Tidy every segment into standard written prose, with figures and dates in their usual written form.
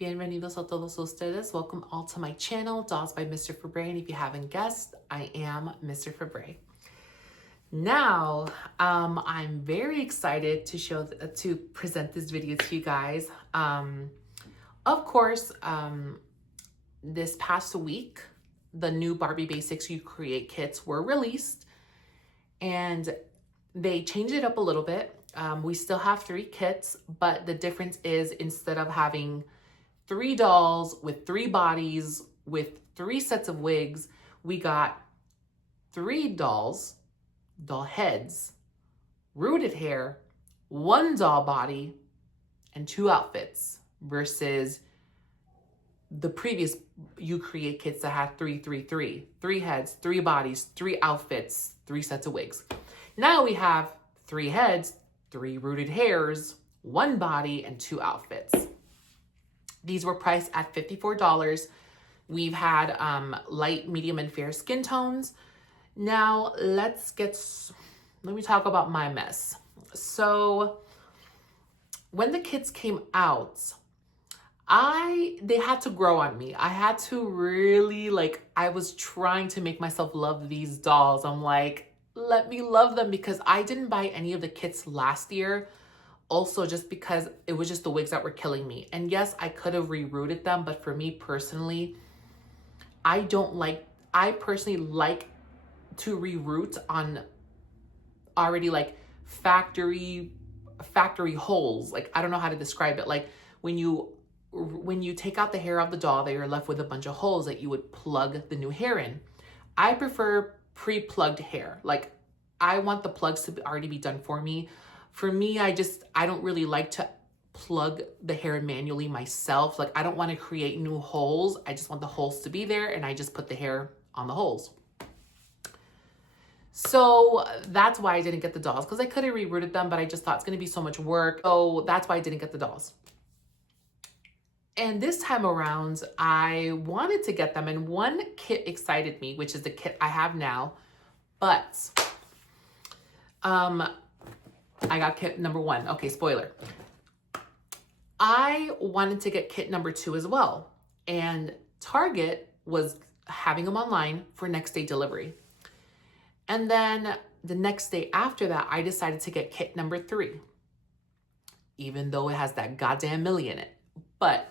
Bienvenidos a todos ustedes. Welcome all to my channel, Dolls by Mr. Fabre. And if you haven't guessed, I am Mr. Fabre. Now, I'm very excited to present this video to you guys. Of course, this past week, the new Barbie Basics You Create kits were released, and they changed it up a little bit. We still have 3 kits, but the difference is instead of having 3 dolls with 3 bodies with 3 sets of wigs, we got 3 dolls, doll heads, rooted hair, 1 doll body, and 2 outfits versus the previous You Create kits that had 3, 3, 3. 3 heads, 3 bodies, 3 outfits, 3 sets of wigs. Now we have 3 heads, 3 rooted hairs, 1 body, and 2 outfits. These were priced at $54. We've had light, medium, and fair skin tones. Now let me talk about my mess. So when the kits came out, they had to grow on me. I had to really, I was trying to make myself love these dolls. I'm like, let me love them, because I didn't buy any of the kits last year. Also, just because it was just the wigs that were killing me. And yes, I could have rerouted them, but for me personally, I personally like to reroute on already factory holes. I don't know how to describe it. When you take out the hair of the doll, that you're left with a bunch of holes that you would plug the new hair in. I prefer pre-plugged hair. I want the plugs to already be done for me. For me, I don't really like to plug the hair manually myself. I don't want to create new holes. I just want the holes to be there, and I just put the hair on the holes. So that's why I didn't get the dolls, because I could have rerouted them, but I just thought it's going to be so much work. So that's why I didn't get the dolls. And this time around, I wanted to get them, and one kit excited me, which is the kit I have now. But I got kit number 1. Okay, spoiler. I wanted to get kit number 2 as well. And Target was having them online for next day delivery. And then the next day after that, I decided to get kit number 3, even though it has that goddamn Millie in it. But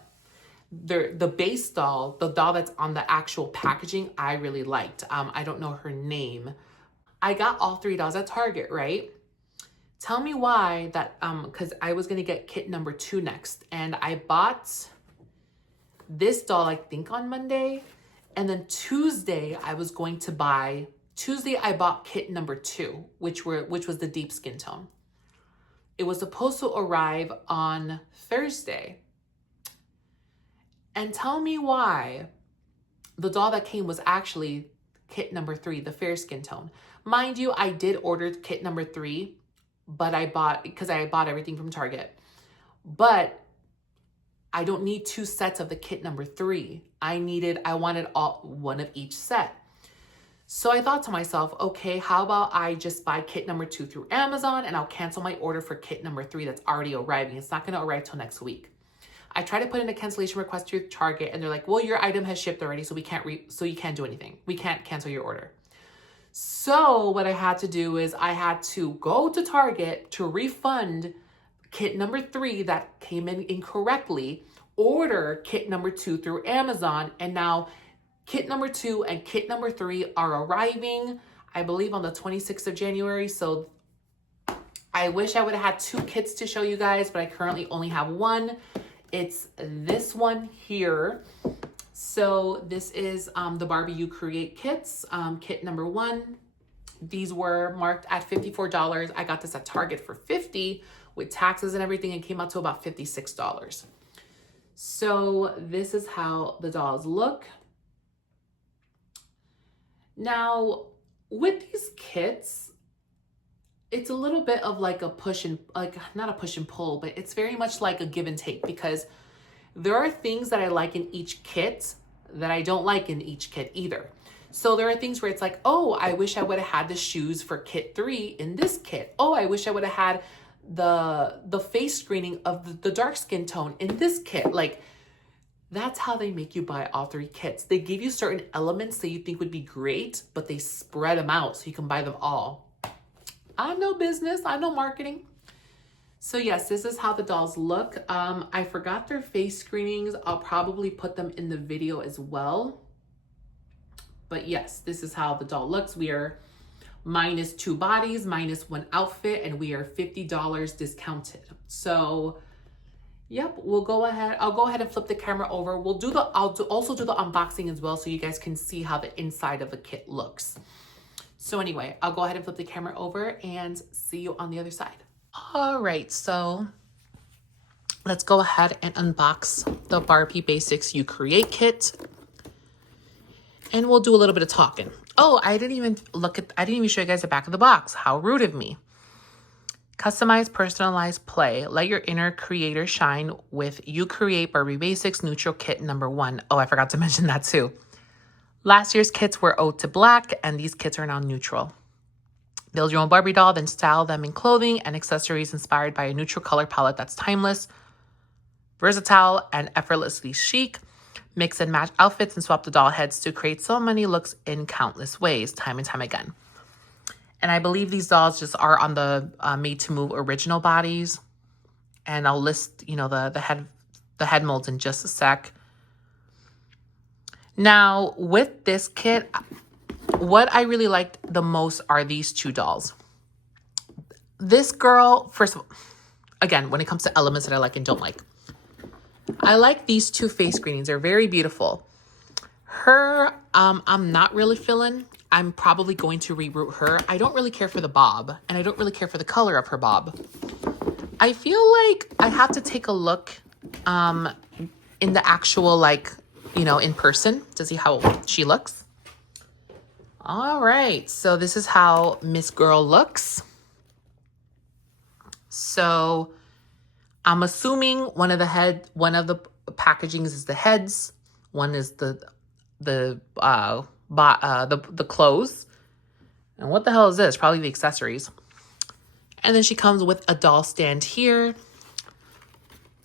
the base doll, the doll that's on the actual packaging, I really liked. I don't know her name. I got all 3 dolls at Target, right? Tell me why that, because I was going to get kit number 2 next. And I bought this doll, I think on Monday. And then Tuesday, I bought kit number 2, which was the deep skin tone. It was supposed to arrive on Thursday. And tell me why the doll that came was actually kit number 3, the fair skin tone. Mind you, I did order kit number 3, but because I bought everything from Target. But I don't need 2 sets of the kit number 3. I wanted one of each set. So I thought to myself, okay, how about I just buy kit number 2 through Amazon, and I'll cancel my order for kit number 3 that's already arriving. It's not going to arrive till next week. I tried to put in a cancellation request through Target, and they're like, well, your item has shipped already, so so you can't do anything. We can't cancel your order. So what I had to do is I had to go to Target to refund kit number 3 that came in incorrectly, order kit number 2 through Amazon, and now kit number 2 and kit number 3 are arriving, I believe, on the 26th of January. So I wish I would have had 2 kits to show you guys, but I currently only have 1. It's this one here. So this is the Barbie You Create kits, kit number 1. These were marked at $54. I got this at Target for $50 with taxes and everything, and came out to about $56. So this is how the dolls look. Now, with these kits, it's a little bit of a push and, not a push and pull, but it's very much like a give and take, because there are things that I like in each kit that I don't like in each kit either. So there are things where it's like, oh, I wish I would have had the shoes for kit 3 in this kit. Oh, I wish I would have had the face screening of the dark skin tone in this kit. That's how they make you buy all 3 kits. They give you certain elements that you think would be great, but they spread them out so you can buy them all. I know business, I know marketing. So yes, this is how the dolls look. I forgot their face screenings. I'll probably put them in the video as well. But yes, this is how the doll looks. We are minus 2 bodies, minus 1 outfit, and we are $50 discounted. So yep, we'll go ahead. I'll go ahead and flip the camera over. Also do the unboxing as well so you guys can see how the inside of the kit looks. So anyway, I'll go ahead and flip the camera over and see you on the other side. All right, so let's go ahead and unbox the Barbie Basics You Create kit. And we'll do a little bit of talking. Oh, I didn't even show you guys the back of the box. How rude of me. Customize, personalized play. Let your inner creator shine with You Create Barbie Basics Neutral Kit number 1. Oh, I forgot to mention that too. Last year's kits were Ode to Black, and these kits are now neutral. Build your own Barbie doll, then style them in clothing and accessories inspired by a neutral color palette that's timeless, versatile, and effortlessly chic. Mix and match outfits and swap the doll heads to create so many looks in countless ways, time and time again. And I believe these dolls just are on the Made to Move original bodies. And I'll list, the head molds in just a sec. Now, with this kit, what I really liked the most are these 2 dolls. This girl, first of all, again, when it comes to elements that I like and don't like, I like these 2 face screenings. They're very beautiful. Her, I'm not really feeling. I'm probably going to reroute her. I don't really care for the bob, and I don't really care for the color of her bob. I feel like I have to take a look in the actual, in person to see how she looks. All right, so this is how Miss Girl looks. So I'm assuming one of the packagings is the heads, one is the clothes, and what the hell is this? Probably the accessories. And then she comes with a doll stand here.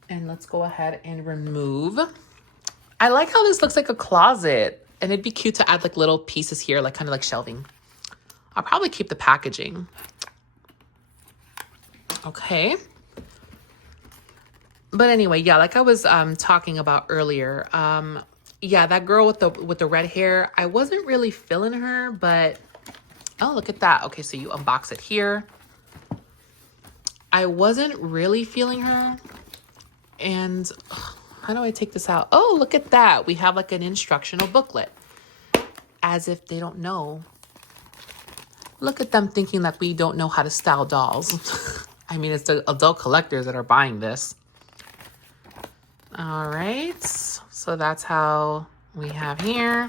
And let's go ahead and remove. I like how this looks like a closet, and it'd be cute to add like little pieces here, like kind of like shelving. I'll probably keep the packaging. Okay. But anyway, yeah, like I was talking about earlier, yeah, that girl with the red hair, I wasn't really feeling her, but oh, look at that. Okay, so you unbox it here. I wasn't really feeling her. And how do I take this out? Oh, look at that. We have like an instructional booklet. As if they don't know. Look at them thinking that we don't know how to style dolls. I mean, it's the adult collectors that are buying this. All right, so that's how we have here.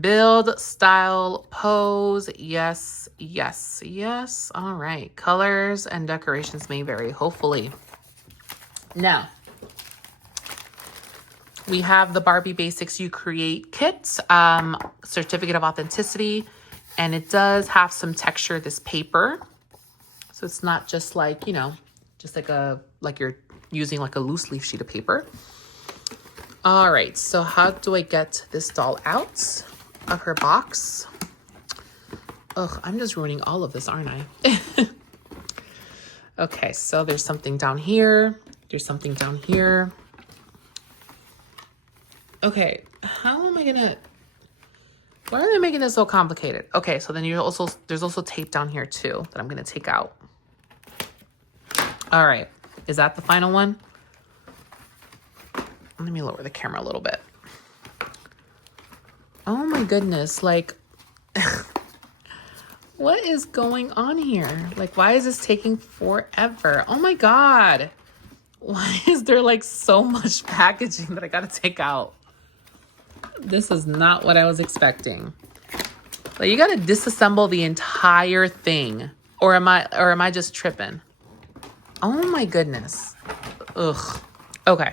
Build, style, pose. Yes, yes, yes. All right, colors and decorations may vary, hopefully. Now, we have the Barbie Basics You Create kit, certificate of authenticity, and it does have some texture, this paper. So it's not just like, just like you're using like a loose leaf sheet of paper. All right, so how do I get this doll out of her box? Ugh, I'm just ruining all of this, aren't I? Okay, so there's something down here. There's something down here. Okay, how am I gonna, why are they making this so complicated? Okay, so then there's also tape down here too that I'm gonna take out. All right, is that the final one? Let me lower the camera a little bit. Oh my goodness, like, what is going on here? Like, why is this taking forever? Oh my God. Why is there like so much packaging that I gotta take out? This is not what I was expecting. Like, you gotta disassemble the entire thing. Or am I just tripping? Oh my goodness. Ugh. Okay.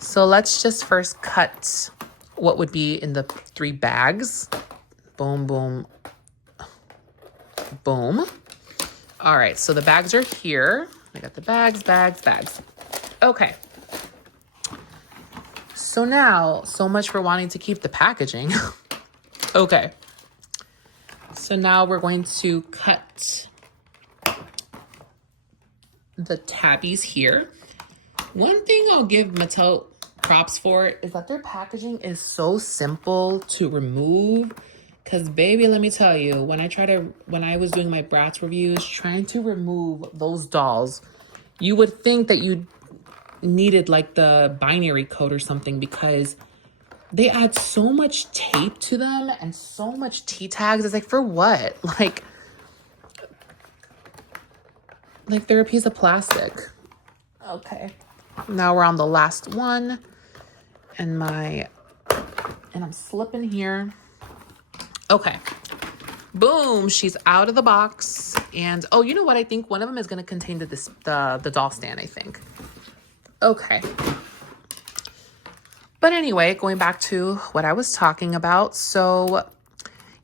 So let's just first cut what would be in the 3 bags. Boom, boom, boom. All right, so the bags are here. I got the bags. Okay. So now, so much for wanting to keep the packaging. Okay. So now we're going to cut the tabbies here. One thing I'll give Mattel props for is that their packaging is so simple to remove. Cause baby, let me tell you, when I was doing my Bratz reviews, trying to remove those dolls, you would think that you needed like the binary code or something, because they add so much tape to them and so much T-tags. It's like, for what? Like they're a piece of plastic. Okay. Now we're on the last one, and I'm slipping here. Okay. Boom, she's out of the box. And oh, you know what? I think one of them is going to contain the doll stand, I think. Okay. But anyway, going back to what I was talking about. So,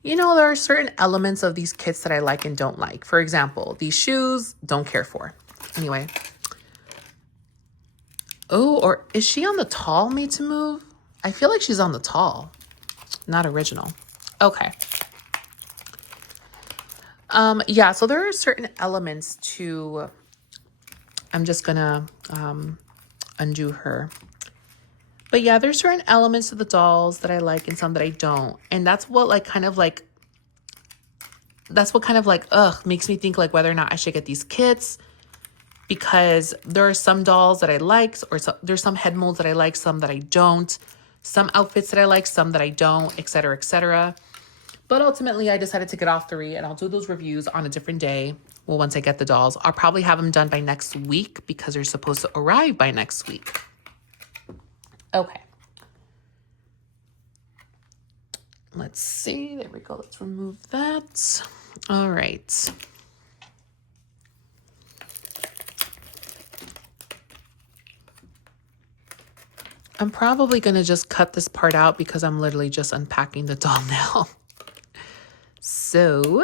you know, there are certain elements of these kits that I like and don't like. For example, these shoes, don't care for. Anyway. Oh, or is she on the tall made to move? I feel like she's on the tall, not original. Okay. Yeah, so there are certain elements to, I'm just gonna undo her. But yeah, there's certain elements to the dolls that I like and some that I don't. And that's what kind of like, makes me think like whether or not I should get these kits. Because there are some dolls that I like, or there's some head molds that I like, some that I don't. Some outfits that I like, some that I don't, etc., etc. But ultimately, I decided to get all three, and I'll do those reviews on a different day. Well, once I get the dolls, I'll probably have them done by next week because they're supposed to arrive by next week. Okay. Let's see. There we go. Let's remove that. All right. I'm probably going to just cut this part out because I'm literally just unpacking the doll now. So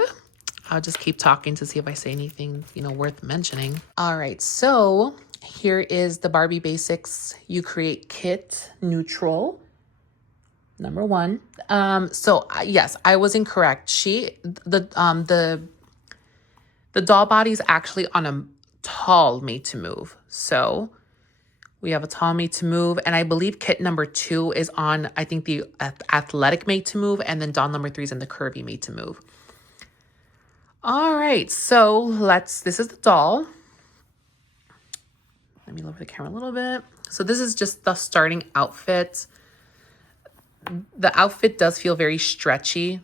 I'll just keep talking to see if I say anything, worth mentioning. All right. So here is the Barbie Basics You Create Kit Neutral. Number 1. So yes, I was incorrect. The doll body is actually on a tall made to move. So we have a tall made to move, and I believe kit number 2 is on, I think, the athletic made to move, and then doll number 3 is in the curvy made to move. All right, so this is the doll. Let me lower the camera a little bit. So this is just the starting outfit. The outfit does feel very stretchy.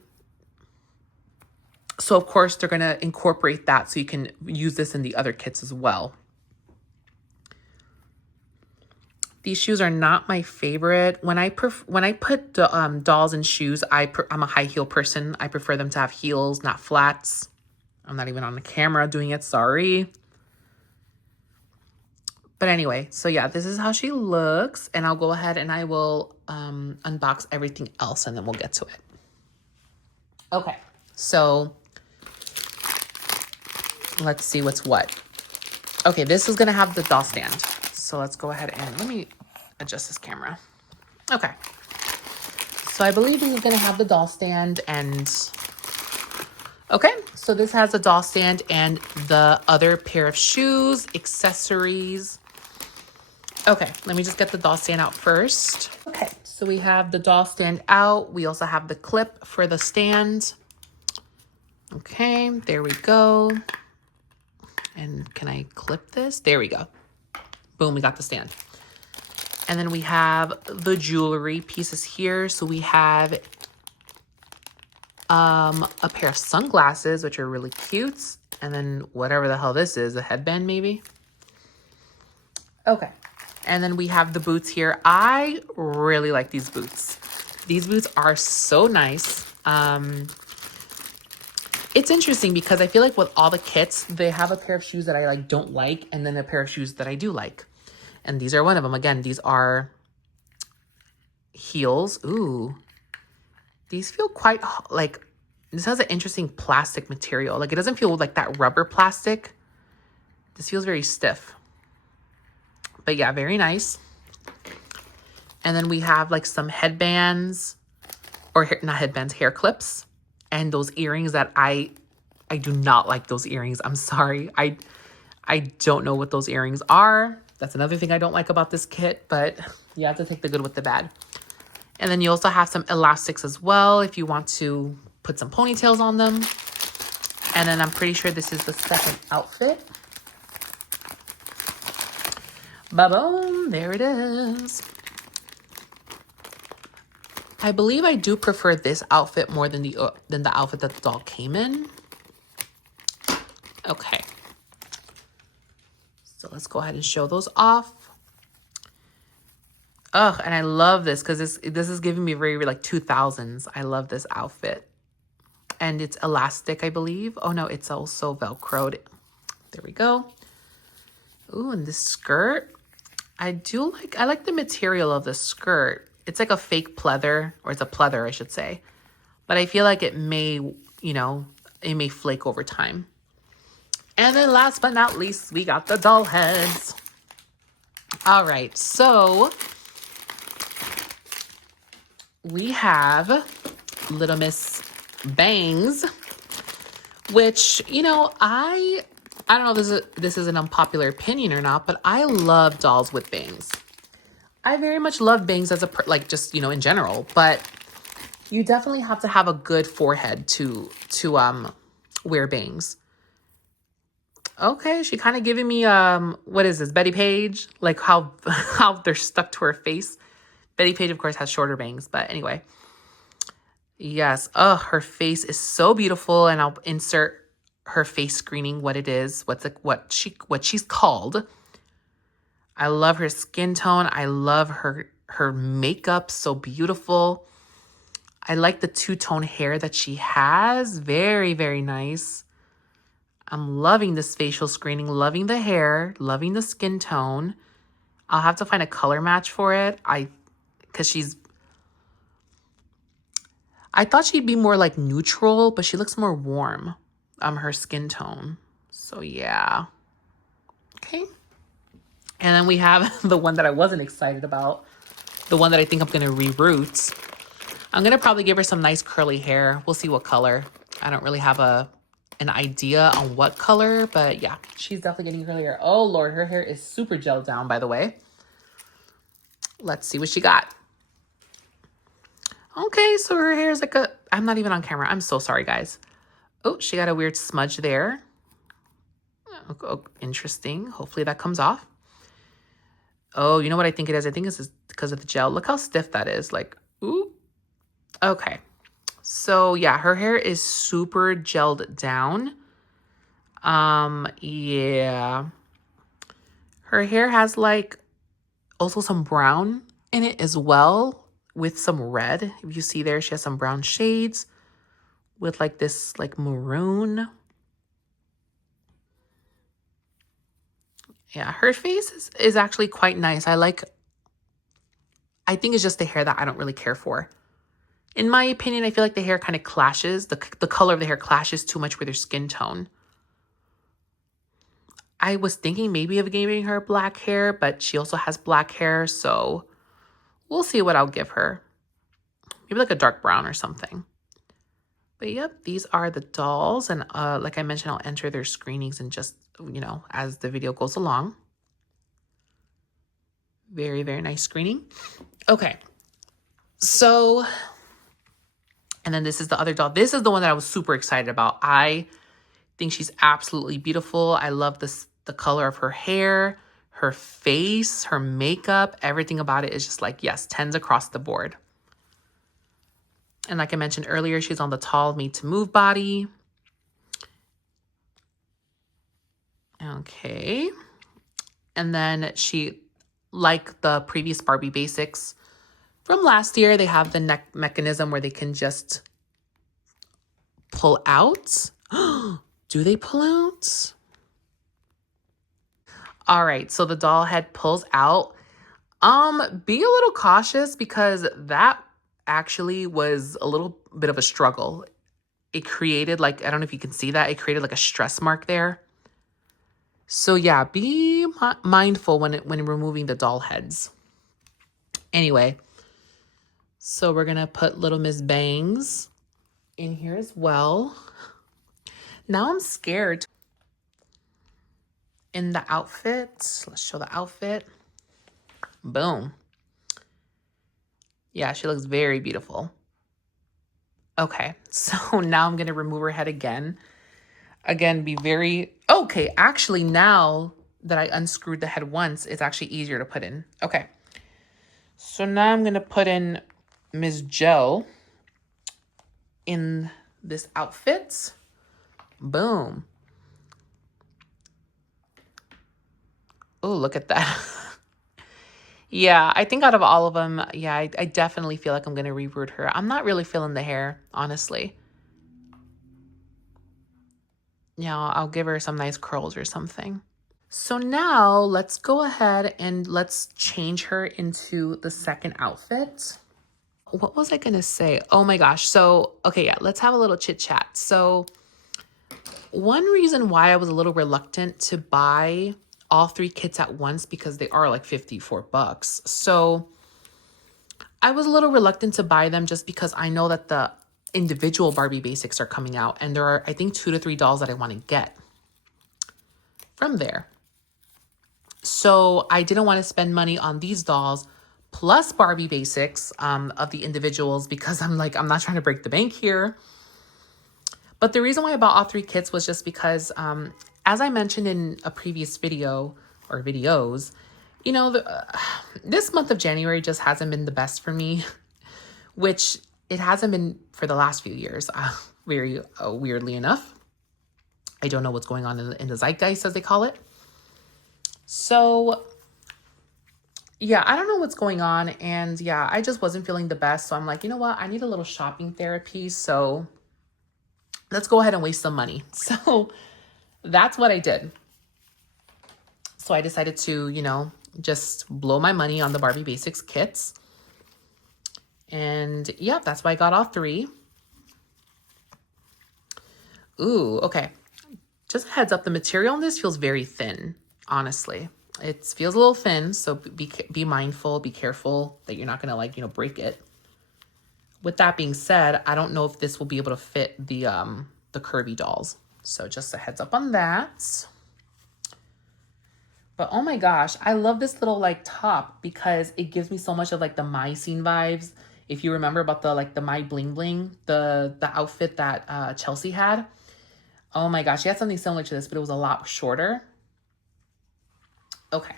So of course they're gonna incorporate that so you can use this in the other kits as well. These shoes are not my favorite. When I put dolls in shoes, I'm a high heel person. I prefer them to have heels, not flats. I'm not even on the camera doing it, sorry. But anyway, so yeah, this is how she looks. And I'll go ahead and I will unbox everything else and then we'll get to it. Okay, so let's see what's what. Okay, this is gonna have the doll stand. So let's go ahead and let me adjust this camera. Okay. So I believe this is going to have the doll stand and... Okay, so this has a doll stand and the other pair of shoes, accessories. Okay, let me just get the doll stand out first. Okay, so we have the doll stand out. We also have the clip for the stand. Okay, there we go. And can I clip this? There we go. Boom, we got the stand. And then we have the jewelry pieces here. So we have a pair of sunglasses, which are really cute. And then whatever the hell this is, a headband maybe. Okay. And then we have the boots here. I really like these boots. These boots are so nice. It's interesting because I feel like with all the kits, they have a pair of shoes that I don't like, and then a pair of shoes that I do like. And these are one of them. Again, these are heels. Ooh. These feel quite this has an interesting plastic material. It doesn't feel like that rubber plastic. This feels very stiff. But yeah, very nice. And then we have like some headbands, or not headbands, hair clips, and those earrings that I do not like those earrings. I'm sorry. I don't know what those earrings are. That's another thing I don't like about this kit, but you have to take the good with the bad. And then you also have some elastics as well if you want to put some ponytails on them. And then I'm pretty sure this is the second outfit. Ba-boom, there it is. I believe I do prefer this outfit more than the outfit that the doll came in. Okay. So let's go ahead and show those off. Ugh, and I love this because this is giving me very like 2000s. I love this outfit. And it's elastic, I believe. Oh no, it's also Velcroed. There we go. Ooh, and this skirt. I like the material of the skirt. It's like a fake pleather, or it's a pleather, I should say. But I feel like it may, it may flake over time. And then last but not least, we got the doll heads. All right, so we have Little Miss Bangs, which, I don't know if this is an unpopular opinion or not, but I love dolls with bangs. I very much love bangs as just, in general, but you definitely have to have a good forehead to wear bangs. Okay, she kind of giving me, what is this, Betty Page? Like how they're stuck to her face. Betty Page, of course, has shorter bangs, but anyway. Yes, her face is so beautiful, and I'll insert her face screening, what it is, what she's called. I love her skin tone. I love her makeup, so beautiful. I like the two-tone hair that she has. Very, very nice. I'm loving this facial screening, loving the hair, loving the skin tone. I'll have to find a color match for it. Because I thought she'd be more like neutral, but she looks more warm, her skin tone. So yeah. Okay. And then we have the one that I wasn't excited about. The one that I think I'm going to reroute. I'm going to probably give her some nice curly hair. We'll see what color. I don't really have an idea on what color, but yeah, she's definitely getting curly hair. Oh Lord, her hair is super gelled down, by the way. Let's see what she got. Okay, so her hair is like I'm not even on camera. I'm so sorry, guys. Oh, she got a weird smudge there. Oh, interesting. Hopefully that comes off. Oh, you know what I think it is? I think it's because of the gel. Look how stiff that is. Like, ooh. Okay. So yeah, her hair is super gelled down. Yeah. Her hair has like also some brown in it as well, with some red. If you see there, she has some brown shades with like this like maroon. Yeah, her face is actually quite nice. I think it's just the hair that I don't really care for. In my opinion, I feel like the hair kind of clashes. The color of the hair clashes too much with her skin tone. I was thinking maybe of giving her black hair, but she also has black hair, so we'll see what I'll give her. Maybe like a dark brown or something. But yep, these are the dolls. And like I mentioned, I'll enter their screenings and just, as the video goes along. Very, very nice screening. Okay. So, and then this is the other doll. This is the one that I was super excited about. I think she's absolutely beautiful. I love the color of her hair, her face, her makeup. Everything about it is just like, yes, 10s across the board. And like I mentioned earlier, she's on the tall made to move body. Okay. And then she, like the previous Barbie basics from last year, they have the neck mechanism where they can just pull out. Do they pull out? All right, so the doll head pulls out. Be a little cautious because that actually was a little bit of a struggle. It created like, I don't know if you can see that, it created like a stress mark there. So yeah, be mindful when removing the doll heads. Anyway, so we're gonna put little Miss Bangs in here as well. Now I'm scared. In the outfit, let's show the outfit. Boom. Yeah, she looks very beautiful. Okay, so now I'm gonna remove her head again. Again, be very, okay, actually now that I unscrewed the head once, it's actually easier to put in. Okay, so now I'm gonna put in Miss Joe in this outfit. Boom. Oh, look at that. Yeah, I think out of all of them, yeah, I definitely feel like I'm gonna reboot her. I'm not really feeling the hair, honestly. Yeah, I'll give her some nice curls or something. So now let's go ahead and let's change her into the second outfit. What was I gonna say? Oh my gosh. So, okay, yeah, let's have a little chit chat. So one reason why I was a little reluctant to buy all three kits at once, because they are like 54 bucks. So I was a little reluctant to buy them just because I know that the individual Barbie basics are coming out, and there are, I think, 2 to 3 dolls that I want to get from there. So I didn't want to spend money on these dolls plus Barbie basics of the individuals, because I'm like, I'm not trying to break the bank here. But the reason why I bought all three kits was just because, as I mentioned in a previous video or videos, you know, this month of January just hasn't been the best for me, which it hasn't been for the last few years, very weirdly enough. I don't know what's going on in the zeitgeist, as they call it. So yeah, I don't know what's going on. And yeah, I just wasn't feeling the best. So I'm like, you know what? I need a little shopping therapy. So let's go ahead and waste some money. So that's what I did. So I decided to, you know, just blow my money on the Barbie Basics kits. And yeah, that's why I got all three. Ooh, okay. Just a heads up, the material on this feels very thin, honestly. It feels a little thin, so be mindful, be careful that you're not gonna, like, you know, break it. With that being said, I don't know if this will be able to fit the curvy dolls. So just a heads up on that. But oh my gosh, I love this little like top because it gives me so much of like the My Scene vibes. If you remember about the My Bling Bling, the outfit that Chelsea had. Oh my gosh, she had something similar to this, but it was a lot shorter. Okay,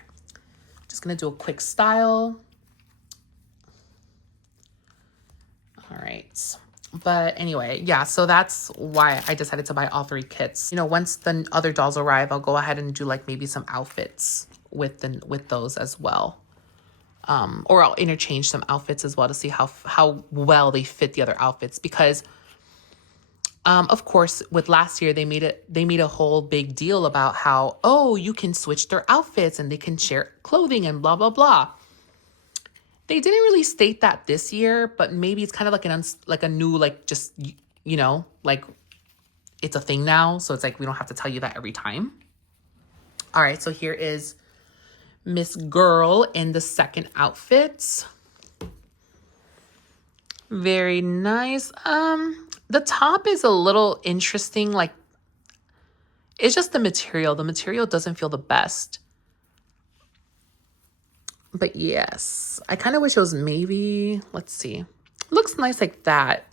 just gonna do a quick style. All right. But anyway, yeah, so that's why I decided to buy all three kits. You know, once the other dolls arrive, I'll go ahead and do like maybe some outfits with those as well. Or I'll interchange some outfits as well to see how well they fit the other outfits, because of course, with last year, they made a whole big deal about how, oh, you can switch their outfits and they can share clothing and blah, blah, blah. They didn't really state that this year, but maybe it's kind of like a new, like, just, you know, like it's a thing now. So it's like, we don't have to tell you that every time. All right. So here is Miss Girl in the second outfit. Very nice. The top is a little interesting. Like, it's just the material. The material doesn't feel the best. But yes, I kind of wish it was maybe, let's see. Looks nice like that.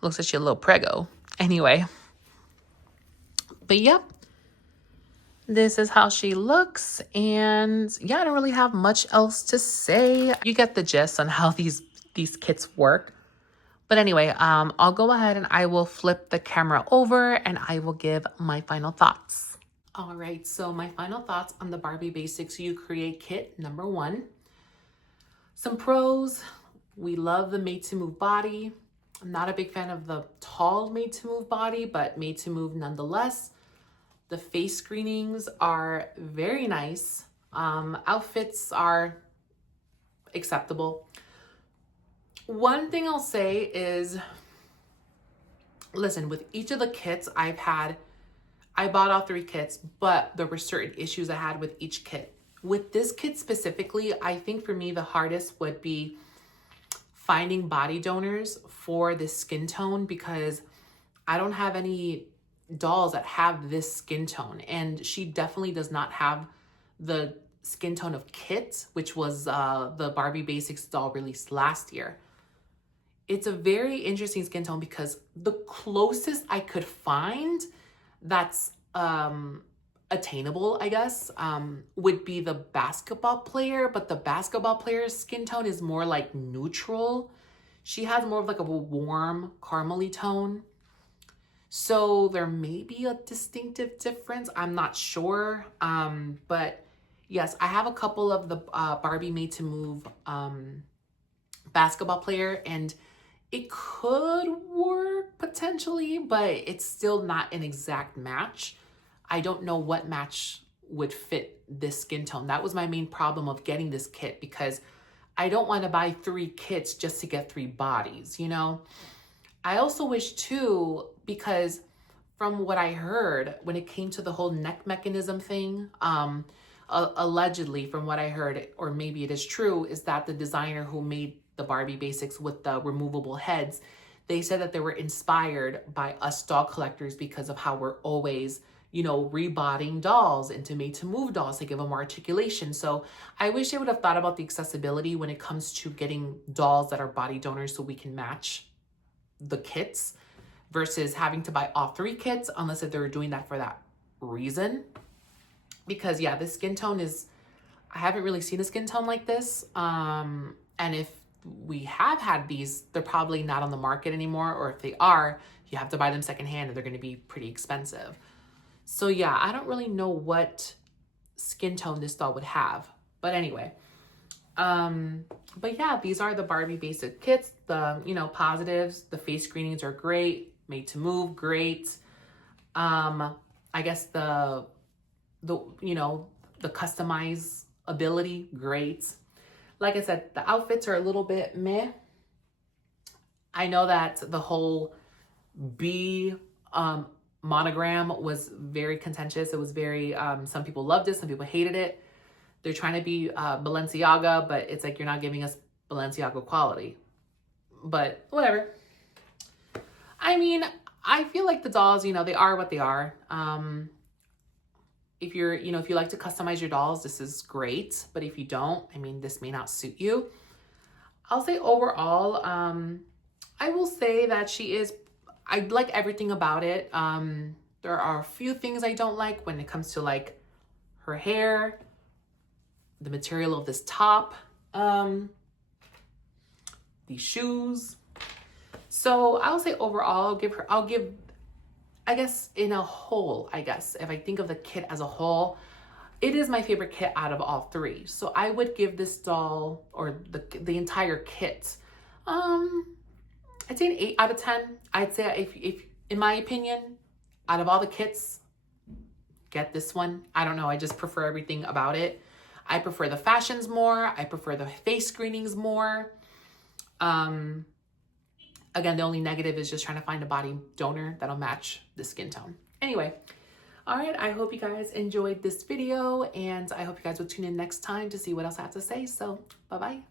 Looks like she's a little prego. Anyway. But yep. This is how she looks. And yeah, I don't really have much else to say. You get the gist on how these kits work. But anyway, I'll go ahead and I will flip the camera over and I will give my final thoughts. All right, so my final thoughts on the Barbie Basics You Create kit number 1. Some pros: we love the made to move body. I'm not a big fan of the tall made to move body, but made to move nonetheless. The face screenings are very nice. Outfits are acceptable. One thing I'll say is, listen, with each of the kits, I bought all 3 kits, but there were certain issues I had with each kit. With this kit specifically, I think for me, the hardest would be finding body donors for this skin tone, because I don't have any dolls that have this skin tone. And she definitely does not have the skin tone of Kit, which was the Barbie Basics doll released last year. It's a very interesting skin tone because the closest I could find that's attainable, I guess, would be the basketball player, but the basketball player's skin tone is more like neutral. She has more of like a warm caramely tone. So there may be a distinctive difference. I'm not sure. But yes, I have a couple of the Barbie Made to Move basketball player, and it could work potentially, but it's still not an exact match. I don't know what match would fit this skin tone. That was my main problem of getting this kit, because I don't want to buy 3 kits just to get 3 bodies, you know? I also wish too, because from what I heard, when it came to the whole neck mechanism thing, allegedly from what I heard, or maybe it is true, is that the designer who made the Barbie Basics with the removable heads, they said that they were inspired by us doll collectors because of how we're always, you know, rebodiing dolls into Made to Move dolls to give them more articulation. So I wish they would have thought about the accessibility when it comes to getting dolls that are body donors so we can match the kits, versus having to buy all 3 kits, unless if they were doing that for that reason. Because yeah, this skin tone is, I haven't really seen a skin tone like this. And if we have had these, they're probably not on the market anymore, or if they are, you have to buy them secondhand and they're going to be pretty expensive. So yeah, I don't really know what skin tone this doll would have. But anyway, but yeah, these are the Barbie basic kits. The, you know, positives, the face screenings are great. Made to Move, great. I guess the you know, the customize ability, great. Like I said, the outfits are a little bit meh. I know that the whole B monogram was very contentious. It was very, some people loved it, some people hated it. They're trying to be Balenciaga, but it's like, you're not giving us Balenciaga quality. But whatever. I mean, I feel like the dolls, you know, they are what they are. If you're, you know, if you like to customize your dolls, this is great. But if you don't, I mean, this may not suit you. I'll say overall, I will say that she is, I like everything about it. There are a few things I don't like when it comes to like her hair, the material of this top, these shoes. So I'll say overall, I'll give, I guess in a whole, I guess, if I think of the kit as a whole, it is my favorite kit out of all 3. So I would give this doll, or the entire kit, I'd say an 8 out of 10. I'd say if in my opinion, out of all the kits, get this one. I don't know, I just prefer everything about it. I prefer the fashions more. I prefer the face screenings more. Again, the only negative is just trying to find a body donor that'll match the skin tone. Anyway, all right, I hope you guys enjoyed this video, and I hope you guys will tune in next time to see what else I have to say. So, bye-bye.